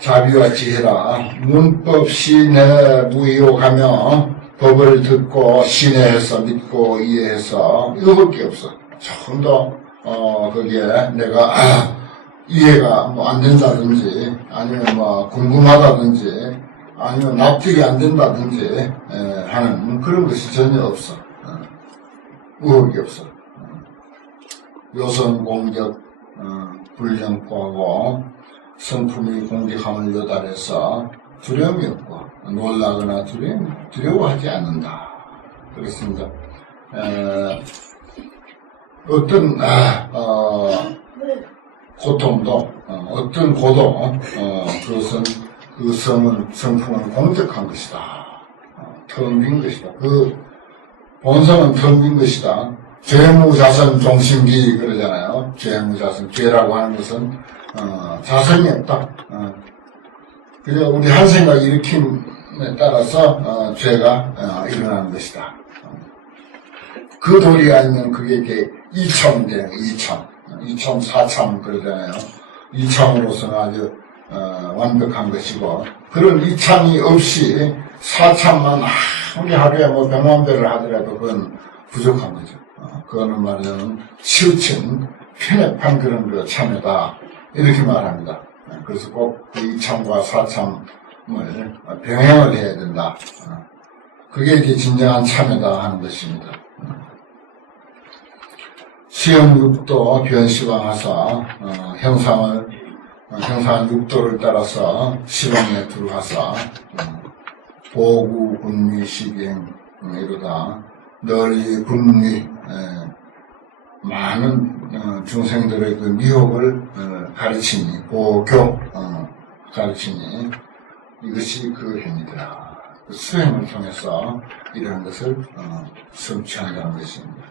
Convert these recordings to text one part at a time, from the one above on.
자비와 지혜라. 문법 시내 무의혹하며 법을 듣고 신뢰해서 믿고 이해해서 이거밖에 없어. 좀 더 거기에 내가 이해가 뭐 안 된다든지 아니면 뭐 궁금하다든지 아니면 납득이 안 된다든지 하는 그런 것이 전혀 없어. 의혹이 없어. 요선 공격 불량포하고 성품이 공격함을 요달해서 두려움이 없고 놀라거나 두려워하지 않는다. 그렇습니다. 어떤 고통도 어떤 고도 그것은 그 성품을 공격한 것이다. 텅 빈 것이다. 그 본성은 텅 빈 것이다. 죄무자선 종신비 그러잖아요. 죄무자선. 죄라고 하는 것은 자선이 없다. 그저 우리 한 생각 일으킴에 따라서 죄가 일어나는 것이다. 그 도리가 있는 그게 이렇게 이참이에요. 이참, 사참 그러잖아요. 이참으로서는 아주 완벽한 것이고 그런 이참이 없이 사참만 아무리 하루에 뭐 100만 배를 하더라도 그건 부족한 거죠. 그거는 말하자면 치우친 편협한 그런 그 참여다 이렇게 말합니다. 그래서 꼭 그 이참과 사참을 병행을 해야 된다. 그게 이제 진정한 참여다 하는 것입니다. 시험육도 변시방하사 형상한 육도를 따라서 시방에 들어가서 보구 군미 시경 이루다 널리 군미 많은 중생들의 그 미혹을 가르치니 보교 가르치니 이것이 그 행위더라. 그 수행을 통해서 이런 것을 성취한다는 것입니다.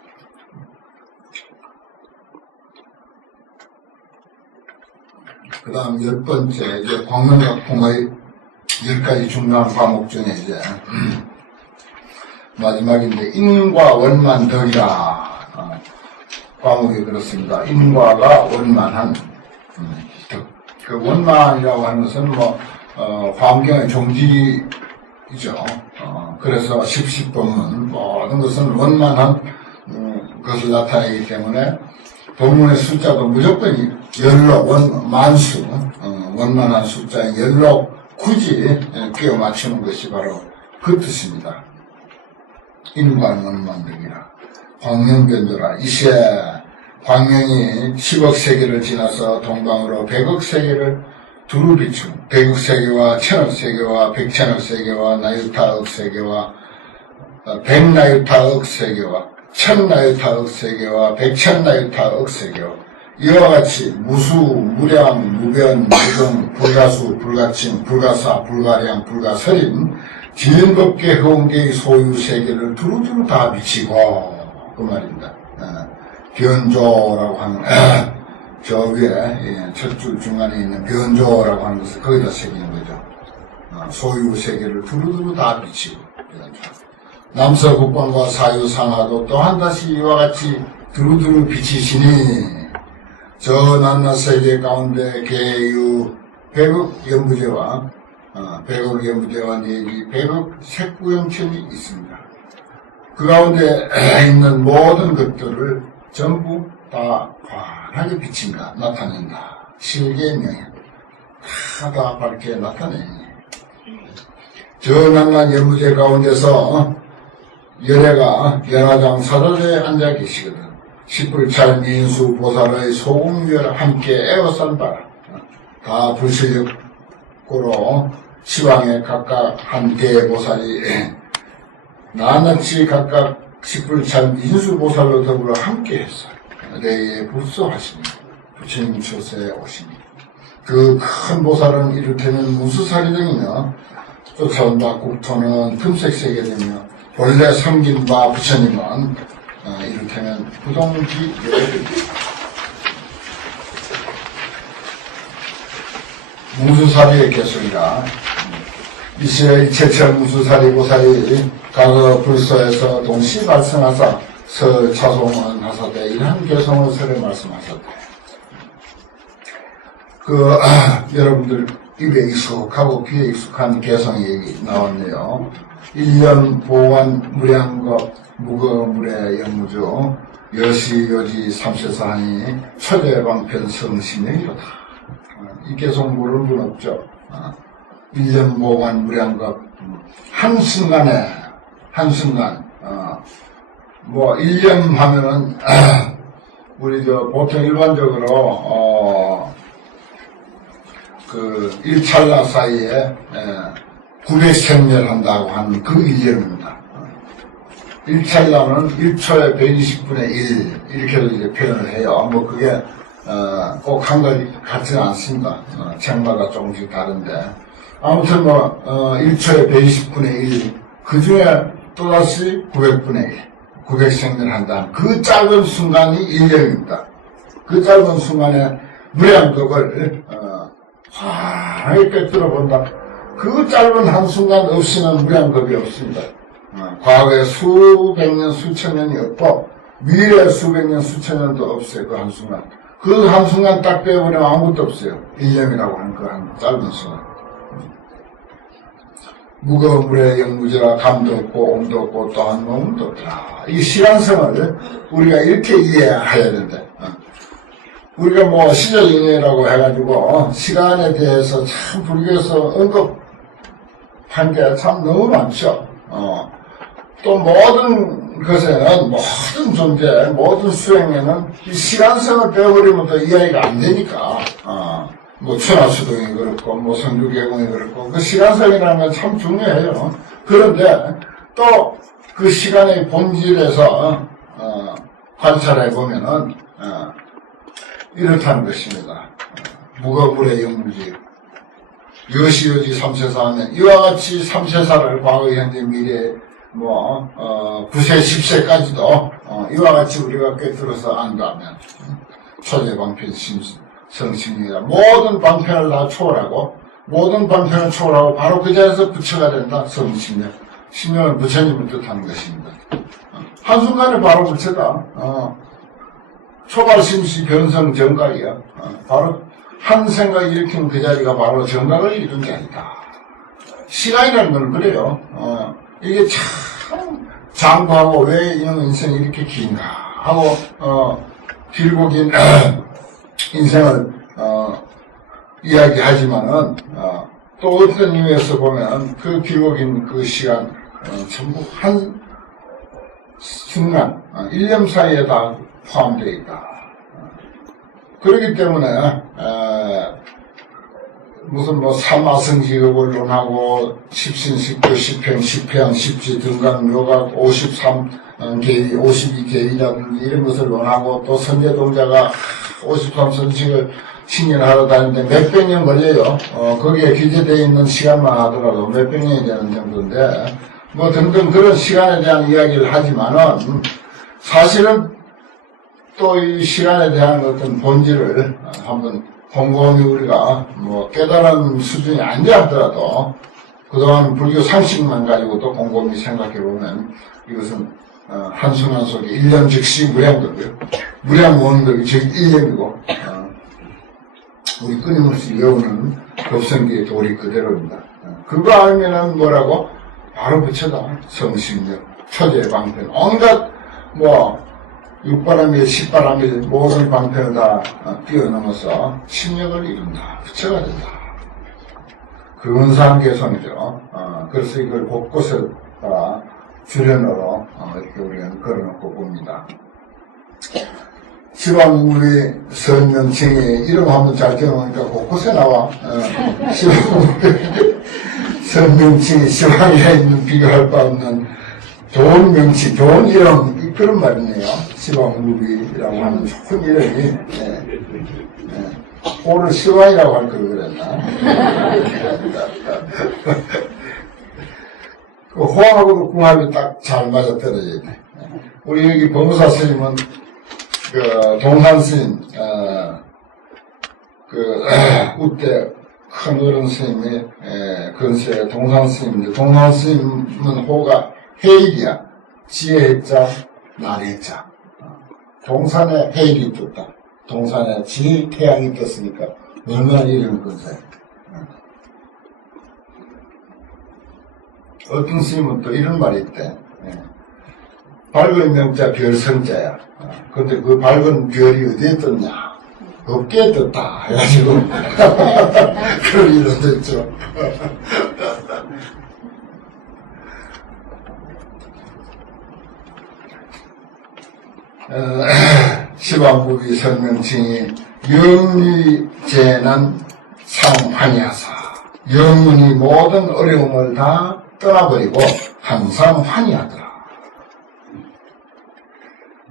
그 다음 10번째, 이제 광명각품의 10가지 중요한 과목 중에 이제, 마지막인데, 인과 원만 덕이라. 과목이 그렇습니다. 인과가 원만한 덕. 그 원만이라고 하는 것은 환경의 종지이죠. 그래서 십시법문, 모든 것은 원만한 것을 나타내기 때문에, 본문의 숫자도 무조건 열록, 만수, 원만한 숫자인 열록 굳이 끼워 맞추는 것이 바로 그 뜻입니다. 인관 원만덕이라. 광명변조라. 이시에 광명이 10억 세계를 지나서 동방으로 100억 세계를 두루 비춘 100억 세계와 1000억 세계와 100천억 세계와 나유타억 세계와 100나유타억 세계와 1000나유타억 세계와 100천나유타억 세계와 이와 같이 무수, 무량, 무변, 무정, 불가수, 불가침, 불가사, 불가량, 불가설인 진법계 허공계의 소유 세계를 두루두루 다 비치고 그 말입니다. 변조라고 하는 저 위에 첫 줄 중간에 있는 변조라고 하는 것을 거기다 새기는 거죠. 소유 세계를 두루두루 다 비치고 남서국방과 사유상하도 또한 다시 이와 같이 두루두루 비치시니 저 낱낱 세계 가운데 계유 100억 연부제와 100억 연부제와 내지 100억 색구영천이 있습니다. 그 가운데 있는 모든 것들을 전부 다 환하게 비친다, 나타낸다. 실계의 명예 다 밝게 나타내니 저 낱낱 연부제 가운데서 열애가 연화장 사절에 앉아 계시거든. 십불찰 민수 보살의 소공유를 함께 에워싼 바라. 다 불실력고로 시방에 각각 한 대보살이 나낱이 각각 십불찰 민수 보살로 더불어 함께 했어요. 내에 불소하시니 부처님 처세에 오시니 그 큰 보살은 이를테면 무수사리 등이며 쫓아온 바 국토는 금색세계되며 본래 섬긴 바 부처님은 이를테면 부동기 무수사리의 개소리라. 이시의 이체철 무수사리 보살이 과거 불소에서 동시 발생하사 서차송은 하사대 이러한 개성을 설에 말씀하셨대. 여러분들 입에 익숙하고 귀에 익숙한 개성 얘기 나왔네요. 1년 보관 무량겁 무거물의 영무주 여시여지 삼세사하니 초제방편 성심명이로다. 이 개성 모르는 분 없죠. 1년 보관 무량겁 한순간 1년 하면은 우리 보통 일반적으로 그 1찰나 사이에 900생멸 한다고 하는 그 1년입니다. 1찰나는 1초에 120분의 1 이렇게도 이제 표현을 해요. 뭐 그게 꼭 한 가지 같지는 않습니다. 책마다 조금씩 다른데 아무튼 1초에 120분의 1 그 중에 또다시 900분의 1 900생멸 한다는 그 짧은 순간이 1년입니다. 그 짧은 순간에 무량겁을 환하게 꿰뚫어 본다. 그 짧은 한순간 없이는 무량겁이 없습니다. 과거에 수백 년, 수천 년이 없고 미래에 수백 년, 수천 년도 없어요. 그 한순간. 그 한순간 딱 빼버리면 아무것도 없어요. 1년이라고 하는 그 한 짧은 순간. 무거운 물에 영무지라 감도 없고 옴도 없고 또한 몸도 없더라. 이 시간성을 우리가 이렇게 이해해야 된다. 우리가 뭐 시절인해라고 해가지고 시간에 대해서 참 불교에서 언급한 게 참 너무 많죠. 또 모든 것에는 모든 존재, 모든 수행에는 이 시간성을 빼버리면 또 이해가 안 되니까. 뭐 천하수동이 그렇고 뭐 성주개공이 그렇고 그 시간성이라는 건 참 중요해요. 그런데 또 그 시간의 본질에서 관찰해 보면은 이렇다는 것입니다. 무거물의 영무지 여시여지 삼세사하면 이와 같이 삼세사를 과거 현재 미래 뭐 9세 10세까지도 이와 같이 우리가 꿰뚫어서 안다면 초제방편 성심이다. 모든 방편을 다 초월하고 모든 방편을 초월하고 바로 그 자리에서 부처가 된다. 성심명. 심명은 부처님을 뜻하는 것입니다. 한순간에 바로 부처다. 초발심시 변성 정각이야. 바로 한 생각 일으킨 그 자리가 바로 정각을 이룬 자리다. 시간이라는 건 그래요. 이게 참 장구하고 왜 이런 인생이 이렇게 긴가 하고 길고 긴 인생을 이야기하지만은 또 어떤 의미에서 보면 그 길고 긴 그 시간 전부 한 순간 1년 사이에 다 포함되어 있다. 그렇기 때문에 무슨 뭐 삼마성지급을 논하고 십신십교 십행 십회양 십지 등강 묘각 53계위 52계위라든지 이런 것을 논하고 또 선제동자가 53선식을 신년하러 다니는데 몇백 년 걸려요. 거기에 기재되어 있는 시간만 하더라도 몇백 년이 되는 정도인데 뭐 등등 그런 시간에 대한 이야기를 하지만은 사실은 또 이 시간에 대한 어떤 본질을 한번 곰곰이 우리가 뭐 깨달은 수준이 아니라 하더라도 그동안 불교 상식만 가지고도 곰곰이 생각해보면 이것은 한순간 속에 1년 즉시 무량겁이요. 무량원겁이 즉 1년이고 우리 끊임없이 외우는 법성계의 도리 그대로입니다. 그거 알면은 뭐라고? 바로 부처다. 성심력, 초제방편, 온갖 뭐 육바람일, 십바람일 모든 방편을 다 뛰어넘어서 심력을 이룬다. 부처가 된다. 근사한 개성이죠. 그래서 이걸 곳곳에 다 주련으로 이렇게 우리는 걸어놓고 봅니다. 시방무리 선명칭이 이름 한번 잘 적어놓으니까 곳곳에 나와. 시방무리 선명칭이 시방에 있는 비교할 바 없는 좋은 명칭, 좋은 이름, 그런 말이네요. 시방무리라고 하는 좋은 이름이. 오늘 시방이라고 할 걸 그랬나? 그 호하고도 궁합이 딱 잘 맞아 떨어져야 돼. 우리 여기 법무사 스님은 그 동산 스님, 우때 큰 어른 스님이 근세 동산 스님인데 동산 스님은 호가 해일이야. 지혜자, 날해자. 동산에 해일이 떴다. 동산에 지 태양이 떴으니까 얼마나 이름이 건사요. 어떤 스님은 또 이런 말이 있대. 밝은 명자 별선자야. 근데 그 밝은 별이 어디에 떴냐? 없게 떴다. 해가지고. 그런 일도 있죠. 시방부비 설명칭이 영리재난 상환이하사. 영문이 모든 어려움을 다 떠나버리고 항상 환희하더라.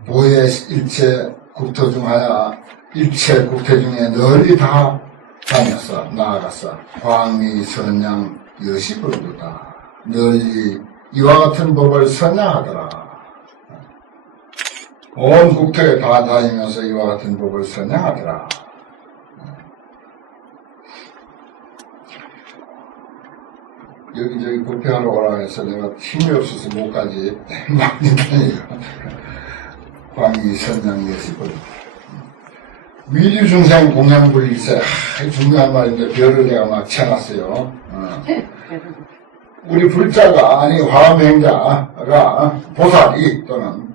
보혜 일체 국토 중하여 일체 국토 중에 널리 다 다녔어. 나아갔어. 광의 선양 여시불도다. 널리 이와 같은 법을 선양하더라. 온 국토에 다 다니면서 이와 같은 법을 선양하더라. 여기저기 불평하러 오라 해서 내가 힘이 없어서 못 가지. 많이 다녀요. 광의 선양 여시불. 위류중생 공양불일세. 중요한 말인데 별을 내가 막 쳐놨어요. 우리 불자가 아니 화엄행자가 보살이 또는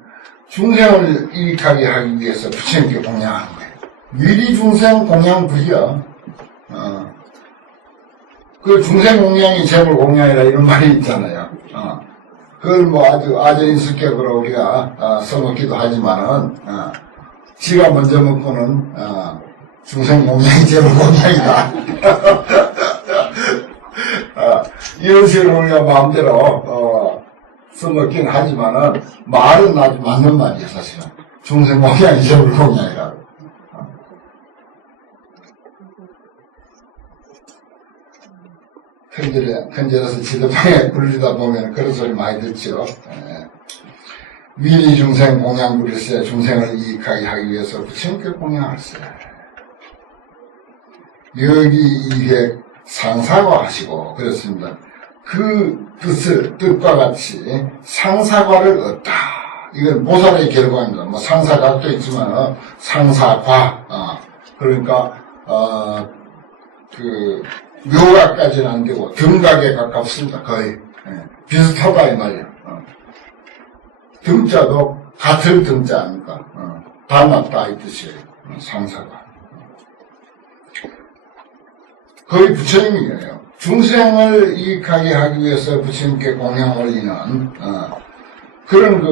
중생을 이익하게 하기 위해서 부처님께 공양하는 거예요. 위리중생 공양불이요. 그 중생 공양이 재물 공양이라 이런 말이 있잖아요. 그걸 뭐 아주 아전인수격으로 우리가 써먹기도 하지만은 지가 먼저 먹고는 중생 공양이 재물 공양이다. 이런 식으로 우리가 마음대로 써먹긴 하지만은 말은 아주 맞는 말이에요. 사실은 중생 공양이 재물 공양이라고. 큰절에서 지도방에 굴리다 보면 그런 소리 많이 듣죠. 위리 중생 공양 부를세. 중생을 이익하게 하기 위해서 부처님께 공양할세. 여기 이획 상사과 하시고 그렇습니다. 그 뜻과 같이 상사과를 얻다. 이건 보살의 결과입니다. 뭐 상사각도 있지만 상사과 그러니까 그 묘각까지는 안 되고 등각에 가깝습니다. 거의 비슷하다 이 말이에요. 등자도 같은 등자 아닙니까? 닮았다 이 뜻이에요. 상사가 거의 부처님이에요. 중생을 이익하게 하기 위해서 부처님께 공양 올리는 그런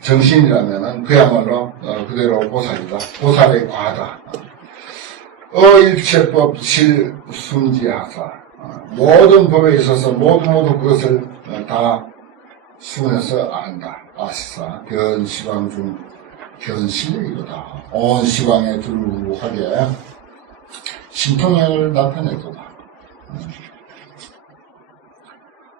정신이라면은 그야말로 그대로 보살이다. 보살의 과다. 일체법 실순지하사. 모든 법에 있어서 모두 그것을 다 수문해서 안다. 아시사. 변시방 중 변실력이로다. 온 시방에 두루하게 신통력을 나타내도다.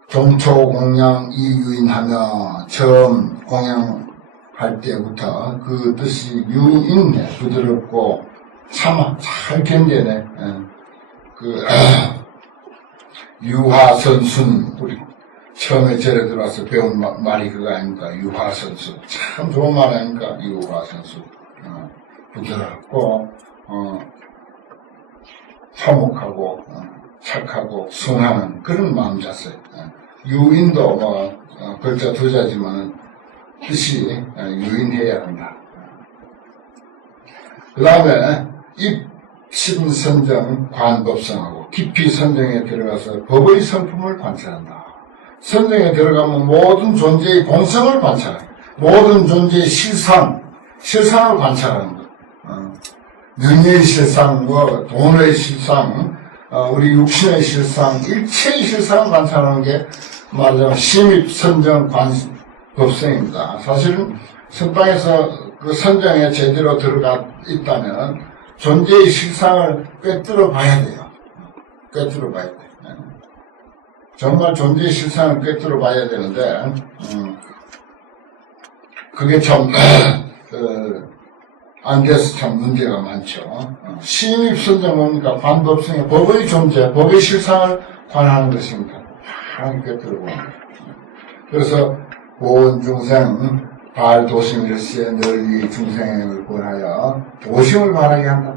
종초 공양 이유인하며 처음 공양할 때부터 그 뜻이 유인해 부드럽고 참 잘 견뎌내. 유화선순 우리 처음에 절에 들어와서 배운 말이 그거 아닙니까? 유화선순 참 좋은 말 아닙니까? 유화선순 부드럽고 화목하고 착하고 순하는 그런 마음 자세. 유인도 뭐 글자 두 자지만 뜻이 유인해야 한다. 그 다음에 입심선정 관법성하고 깊이 선정에 들어가서 법의 성품을 관찰한다. 선정에 들어가면 모든 존재의 공성을 관찰한다. 모든 존재의 실상을 관찰하는 것. 명예의 실상, 돈의 실상, 우리 육신의 실상, 일체의 실상을 관찰하는 게 말하자면 심입선정 관법성입니다. 사실은 선방에서 그 선정에 제대로 들어가 있다면 존재의 실상을 꿰뚫어 봐야 돼요. 꿰뚫어 봐야 돼. 정말 존재의 실상을 꿰뚫어 봐야 되는데, 그게 참, 안 돼서 참 문제가 많죠. 심입선정 뭡니까? 관법성의 법의 존재, 법의 실상을 관하는 것입니다. 하나님 꿰뚫어 봅니다. 그래서, 온 중생, 발 도심일시에 널리 중생을 구원하여 도심을 바라게 한다.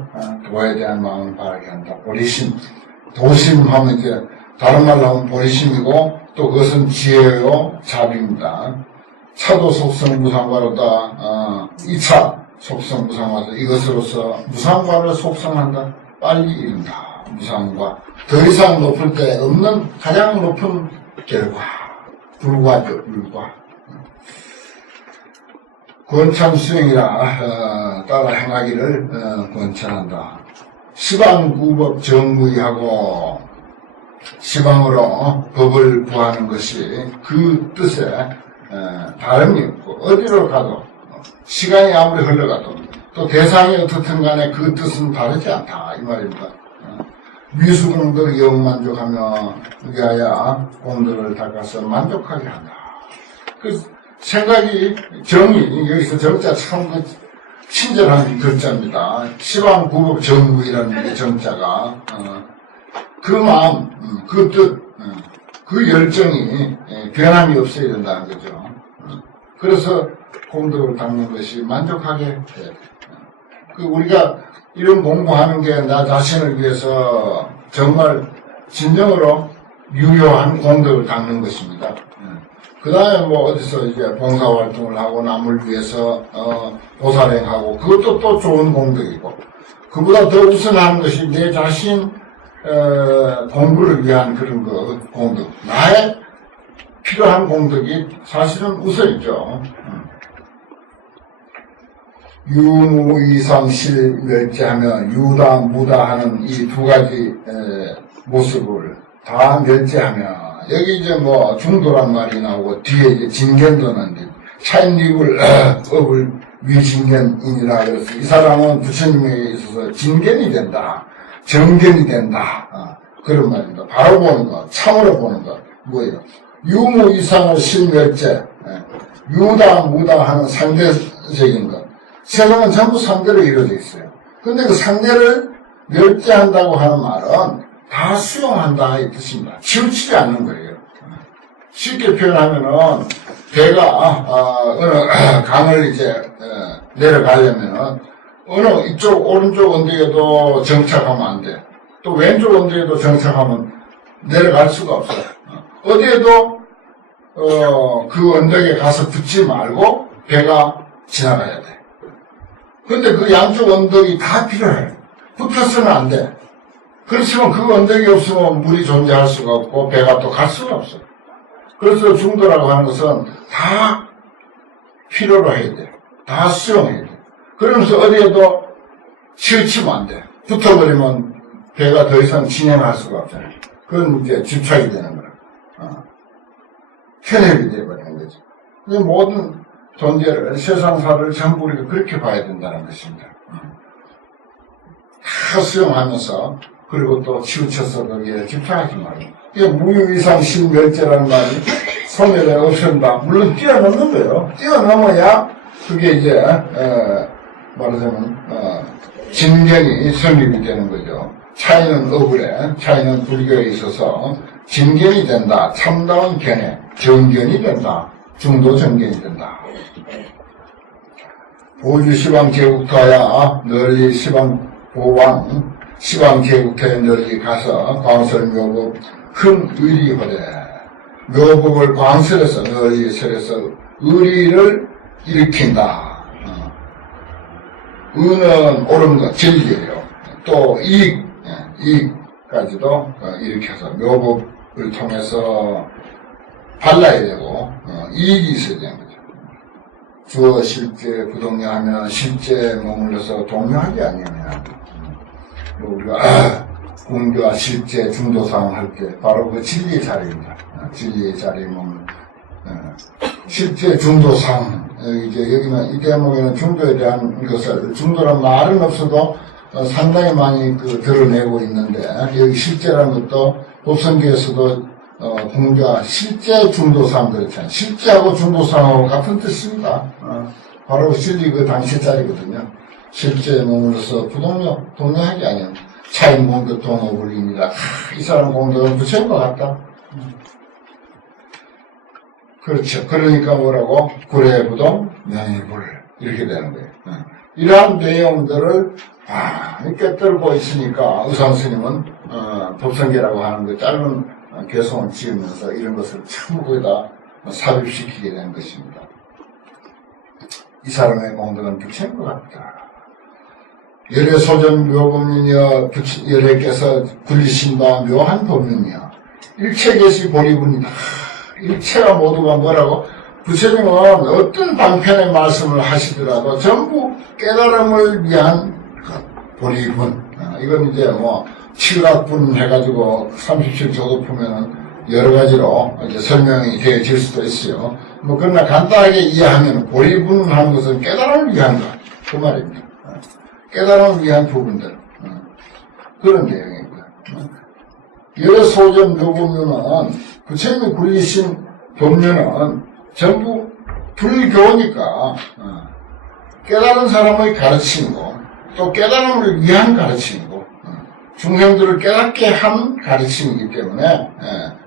도에 대한 마음을 바라게 한다. 보리심. 도심하면 이제 다른 말로 하면 보리심이고 또 그것은 지혜요 자비입니다. 차도 속성 무상과로다. 2차 속성 무상과로다. 이것으로서 무상과를 속성한다. 빨리 이룬다. 무상과. 더 이상 높을 때 없는 가장 높은 결과. 불과죠. 불과. 권참 수행이라 따라 행하기를 권천한다. 시방구법 정무의하고 시방으로 법을 구하는 것이 그 뜻에 다름이 없고 어디로 가도 시간이 아무리 흘러가도 또 대상이 어떻든 간에 그 뜻은 다르지 않다 이 말입니다. 미수공덕 영만족하며 위하여 공덕을 닦아서 만족하게 한다. 그 생각이 정이 여기서 정자 참 친절한 글자입니다. 시방구법 정무이라는 게 정자가 그 마음, 그 뜻, 그 열정이 변함이 없어야 된다는 거죠. 그래서 공덕을 닦는 것이 만족하게 돼야 돼요. 그 우리가 이런 공부하는 게 나 자신을 위해서 정말 진정으로 유효한 공덕을 닦는 것입니다. 그 다음에 뭐 어디서 이제 봉사활동을 하고 남을 위해서 보살행하고 그것도 또 좋은 공덕이고 그보다 더 우선하는 것이 내 자신 공부를 위한 그런 거 공덕 나의 필요한 공덕이 사실은 우선이죠. 유무이상실 멸제하며 유다 무다 하는 이 두 가지 모습을 다 멸제하며 여기 이제 뭐 중도란 말이 나오고 뒤에 이제 진견도 나는데 차인립을 업을 위진견인이라 그래서 이 사람은 부처님에 있어서 진견이 된다. 정견이 된다. 그런 말입니다. 바로 보는 것, 참으로 보는 것. 뭐예요? 유무 이상을 실멸제, 유다 무다 하는 상대적인 것. 세상은 전부 상대로 이루어져 있어요. 근데 그 상대를 멸제한다고 하는 말은 다 수용한다 이 뜻입니다. 치우치지 않는 거예요. 쉽게 표현하면은 배가 어느 강을 이제 내려가려면은 어느 이쪽 오른쪽 언덕에도 정착하면 안 돼. 또 왼쪽 언덕에도 정착하면 내려갈 수가 없어요. 어디에도 그 언덕에 가서 붙지 말고 배가 지나가야 돼. 근데 그 양쪽 언덕이 다 필요해. 붙어서는 안 돼. 그렇지만 그 언덕이 없으면 물이 존재할 수가 없고 배가 또 갈 수가 없어. 그래서 중도라고 하는 것은 다 필요로 해야 돼. 다 수용해야 돼. 그러면서 어디에도 치우치면 안 돼. 붙어버리면 배가 더 이상 진행할 수가 없잖아요. 그건 이제 집착이 되는 거라. 편협이 되어버리는 거죠. 모든 존재를, 세상사를 전부 우리가 그렇게 봐야 된다는 것입니다. 다 수용하면서 그리고 또 치우쳐서 거기에 집착하지 말고. 이게 무유이상 신멸제라는 말이 소멸에 없앤다. 물론 뛰어넘는 거예요. 뛰어넘어야 그게 이제 말하자면 진견이 성립이 되는 거죠. 차이는 억울해. 차이는 불교에 있어서 진견이 된다. 참다운 견해. 정견이 된다. 중도 정견이 된다. 보주 시방 제국토야 널리 시방 보왕 시방 제국토에 널리 가서 광설 묘법 큰 의리호래. 묘법을 광설해서 널리 설해서 의리를 일으킨다. 의는 옳은 것, 진리예요. 또 이익까지도 일으켜서 묘법을 통해서 발라야 되고 이익이 있어야 되는 거죠. 주어 실제 부동료하면 실제 머물러서 동료하지 아니하면 우리가 공교와 실제 중도상을 할 때 바로 그 진리의 자리입니다. 진리의 자리에 머물 실제 중도상 이제 여기는 이 대목에는 중도에 대한 것을 중도란 말은 없어도 상당히 많이 드러내고 있는데 여기 실제라는 것도 법성계에서도 공교와 실제 중도상 그렇잖아요. 실제하고 중도상하고 같은 뜻입니다. 바로 진리 그 당시 자리거든요. 실제 머물러서 부동료, 동료하기 아니면 차인 공덕 동업을입니다. 이 사람 공덕은 부처님과 같다. 그렇죠. 그러니까 뭐라고? 구례부동 명의불. 이렇게 되는 거예요. 이러한 내용들을 꿰뚫고 있으니까 의상 스님은 법성계라고 하는 그 짧은 개성을 지으면서 이런 것을 전부 거기다 삽입시키게 된 것입니다. 이 사람의 공덕은 부처인 것 같다. 열애소전 묘법륜이여 열애께서 굴리신 바 묘한 법륜이여 일체계시 보리분이다. 일체가 모두가 뭐라고? 부처님은 어떤 방편의 말씀을 하시더라도 전부 깨달음을 위한 보리분. 이건 이제 뭐 칠각분 해가지고 37조도 보면은 여러 가지로 이제 설명이 되어질 수도 있어요. 뭐 그러나 간단하게 이해하면 보리분 하는 것은 깨달음을 위한 것. 그 말입니다. 깨달음을 위한 부분들. 그런 내용이고요. 열애소전 묘법륜은 부처님이 굴리신 법륜은 전부 불교니까 깨달은 사람의 가르침이고 또 깨달음을 위한 가르침이고 중생들을 깨닫게 한 가르침이기 때문에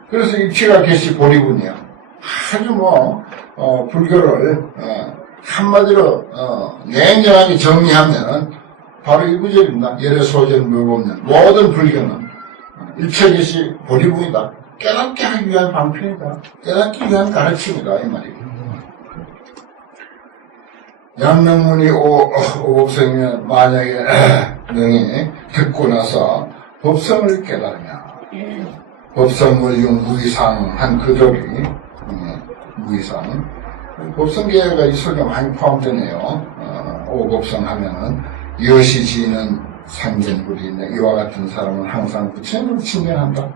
그래서 입치가 계시 보리분이요. 아주 뭐 불교를 한마디로 냉정하게 정리하면 바로 이 구절입니다. 열애소전 묘법륜 모든 불교는 일체 계시 보리분이다. 깨닫게 하기 위한 방편이다. 깨닫기 위한 가르침이다. 이 말이에요. 양명문이 오법성이면 만약에 명이 듣고 나서 법성을 깨달으며 법성을용 무의상한 그들이 무의상 법성계가 이 속에 많이 포함되네요. 오법성 하면은 여시지는 상견불이네. 이와 같은 사람은 항상 부처님을 칭찬한다.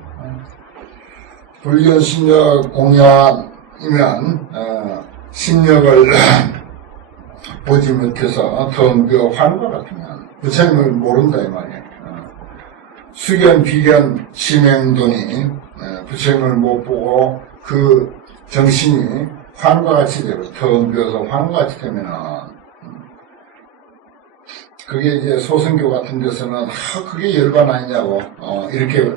불견심력 공양이면 심력을 보지 못해서 덤벼 환과 같으면 부처님을 모른다 이 말이에요. 수견, 비견, 심행돈이 부처님을 못 보고 그 정신이 환과 같이 되고 덤벼서 환과 같이 되면은 그게 이제 소승교 같은 데서는 그게 열반 아니냐고 이렇게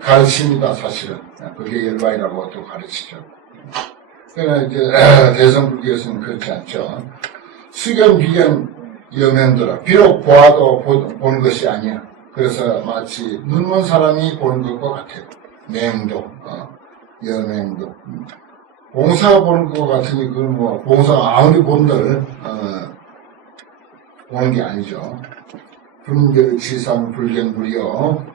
가르칩니다. 사실은 그게 열반이라고 또 가르치죠. 그러나 이제 대성불교에서는 그렇지 않죠. 수견, 비견, 여명들아 비록 보아도 보는 것이 아니야. 그래서 마치 눈먼 사람이 보는 것과 같아요. 맹도, 여맹도. 봉사가 보는 것 같으니 그건 뭐 봉사가 아무리 본들 보는 게 아니죠. 분별 지상 불견불이요.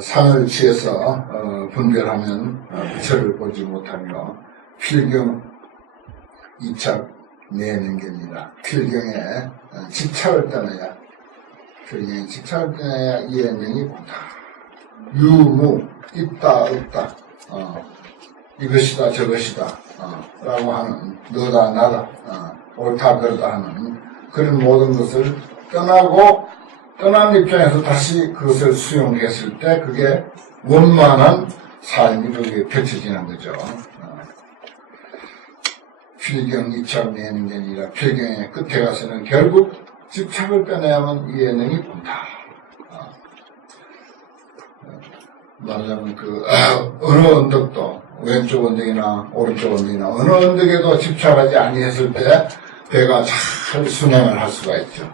상을 취해서 분별하면 부처를 보지 못하며 필경 이착 내는게입니다. 필경에 집착을 떠나야 필경에 집착을 떠나야 이해능이 본다. 유무 있다 없다 이것이다 저것이다 라고 하는 너다 나다 옳다 그러다 하는 그런 모든 것을 떠난 입장에서 다시 그것을 수용했을 때 그게 원만한 삶이 거기에 펼쳐지는 거죠. 필경 이착 내는 게 아니라 필경의 끝에 가서는 결국 집착을 빼내야만 이 예능이 본다. 말하자면 어느 언덕도 왼쪽 언덕이나 오른쪽 언덕이나 어느 언덕에도 집착하지 아니했을 때 배가 잘 순행을 할 수가 있죠.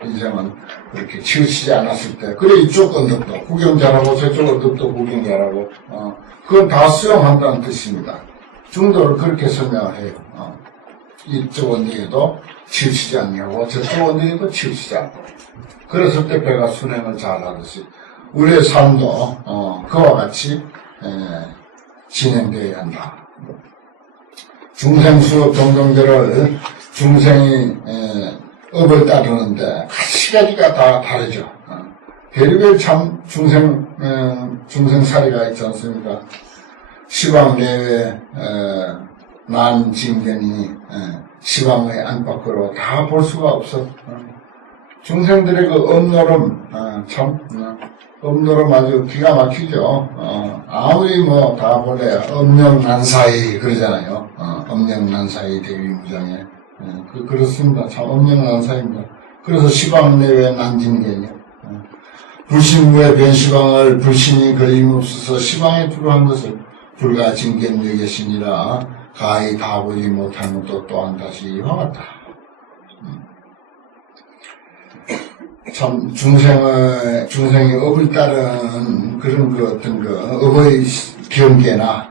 인생은 그렇게 치우치지 않았을 때 그래 이쪽 언덕도 구경 잘하고 저쪽 언덕도 구경 잘하고 그건 다 수용한다는 뜻입니다. 중도를 그렇게 설명을 해요. 이쪽 언덕에도 치우치지 않냐고 저쪽 언덕에도 치우치지 않고 그랬을 때 배가 순행을 잘하듯이 우리의 삶도 그와 같이 진행되어야 한다. 중생수업 동정들을 중생이 업을 따르는데 가지가지가 다 다르죠. 별의별 참 중생사리가 있지 않습니까? 시방 내외 난징견이 시방의 안팎으로 다 볼 수가 없어. 중생들의 그 업노름 업노름 아주 기가 막히죠. 아무리 뭐 다 볼래야 엄명난사이 그러잖아요. 엄명난사이 대위무장에 그렇습니다. 참 엄명난사입니다. 그래서 시방 내외 난징견이요. 불신무의 변시방을 불신이 걸림없어서 시방에 들어간 것을 불가진견 여겼으니라 가히 다 보지 못한 것도 또한 다시 이와 같다. 참 중생의 업을 따른 그런 그 어떤 그 업의 경계나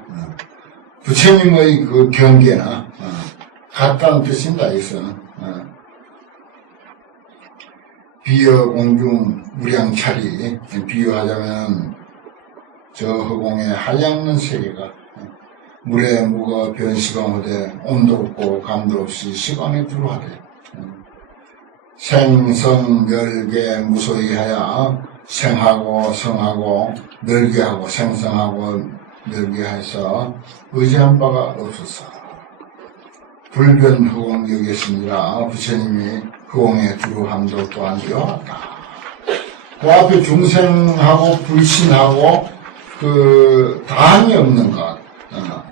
부처님의 그 경계나 같다는 뜻입니다. 여기서는 비여 공중 무량찰이 비유하자면 저 허공에 한량는 세계가 물에 묵어 변시방하되 온도 없고 감도 없이 시방에 들어하되 생성 멸계 무소이하여 생하고 성하고 멸계하고 생성하고 멸계해서 의지한 바가 없어서 불변 허공 여겼으니라 부처님이 허공에 두루함도 또한 이와 같다. 그 앞에 중생하고 불신하고 그 다함이 없는 것,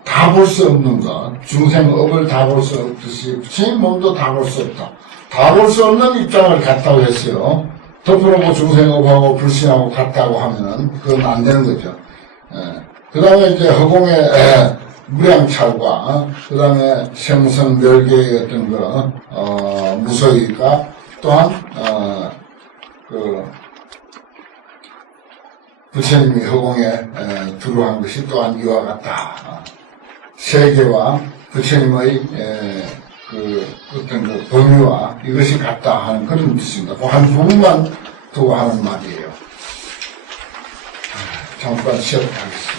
다 볼 수 없는 것, 중생업을 다 볼 수 없듯이 부처님 몸도 다 볼 수 없다. 다 볼 수 없는 입장을 갖다고 했어요. 덮어놓고 중생업하고 불신하고 같다고 하면은 그건 안 되는 거죠. 그 다음에 이제 허공에 무량찰과 그 다음에 생성멸계의 어떤 그 무서이가 또한 그 부처님이 허공에 두루한 것이 또한 이와 같다. 세계와 부처님의 그 어떤 그 범위와 이것이 같다 하는 그런 뜻입니다. 그 한 부분만 두고 하는 말이에요. 잠깐 쉬었다 하겠습니다.